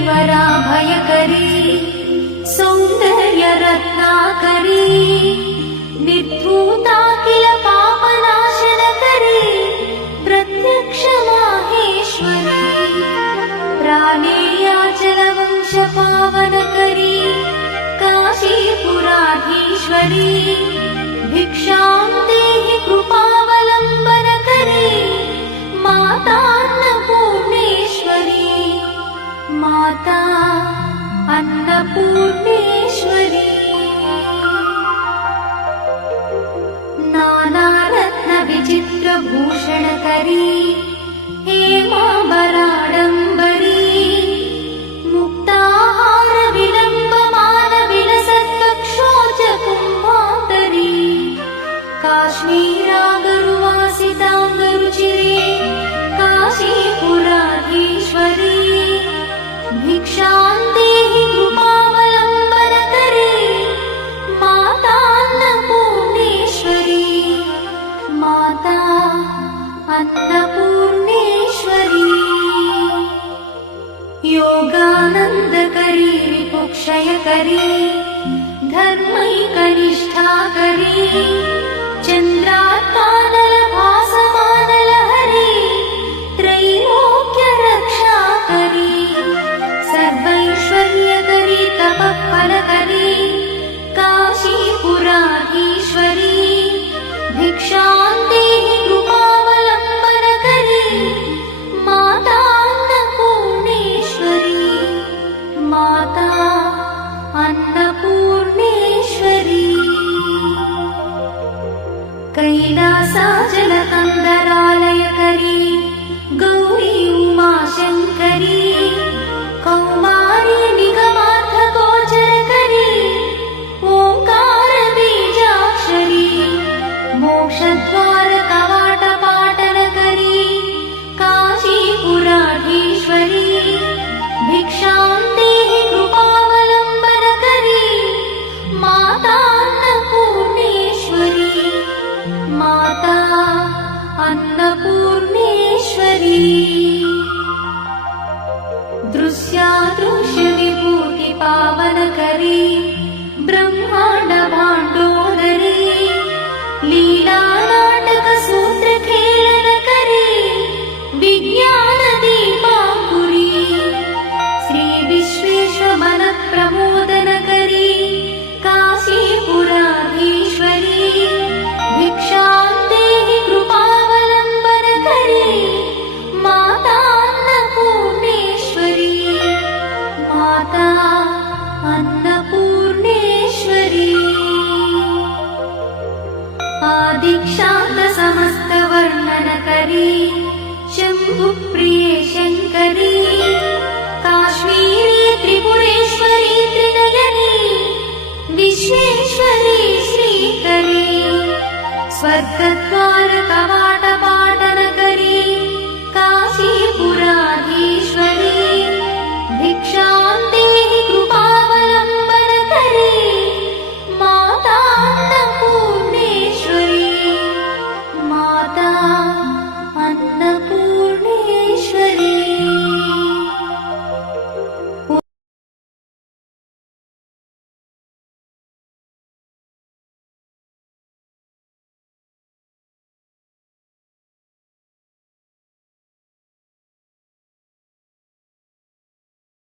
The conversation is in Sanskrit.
करीवरा भयकरी सौंदर्य रत्नाकरी निर्धूता किल पापनाशनकरी प्रत्यक्ष माहेश्वरी प्राणेयाचलवंश पावनकरी काशीपुराधीश्वरी भिक्षां देहि कृपावलम्बनकरी मातान्नपूर्णेश्वरी माता अन्नपूर्णेश्वरी नानारत्न विचित्रभूषणकरी हेमाम्बराडम्बरी मुक्ताहार विलम्बमान विलसत्कक्षोच कुम्भान्तरी काश्मीरागरुवासिताङ्गरुचिरे काशीपुराधीश्वरी भिक्षां देहि कृपावलम्बनकरी मातान्नपूर्णेश्वरी माता अन्नपूर्णेश्वरी योगानन्दकरी विपुक्षयकरी धर्मैकनिष्ठाकरी चन्द्रात्मानलभासमानलहरी त्रैलोक्यरक्षाकरी सर्वैश्वर्यकरी तपःफलकरी काशीपुराधीश्वरी भिक्षां देहि कृपावलम्बनकरी मातान्नपूर्णेश्वरी माता अन्नपूर्णेश्वरी कैलासाचलकन्दरालयकरी गौरी उमाशङ्करी कौमारी निगमार्थगोचरकरी ओङ्कारबीजाक्षरी मोक्षद्वारकवाटपाटनकरी काशीपुराधीश्वरी भिक्षां देहि कृपावलम्बनकरी मातान्नपूर्णेश्वरी माता अन्नपूर्णेश्वरी दृश्यादृश्यविभूतिपावनकरी ब्रह्माण्डभाण्डोदरी लीलानाटकसूत्रखेलनकरी विज्ञानदीपाङ्कुरी श्रीविश्वेश्वरमनःप्रमोदनकरी काशीपुराधीश्वरी भिक्षां देहि कृपावलम्बनकरी मातान्नपूर्णेश्वरी माता अन्नपूर्णेश्वरी आदिक्षान्तसमस्तवर्णनकरी शम्भुप्रिये शङ्करी काश्मीरी त्रिपुरेश्वरी त्रिनयनी विश्वेश्वरी श्रीकरी स्वर्गद्वारकवाट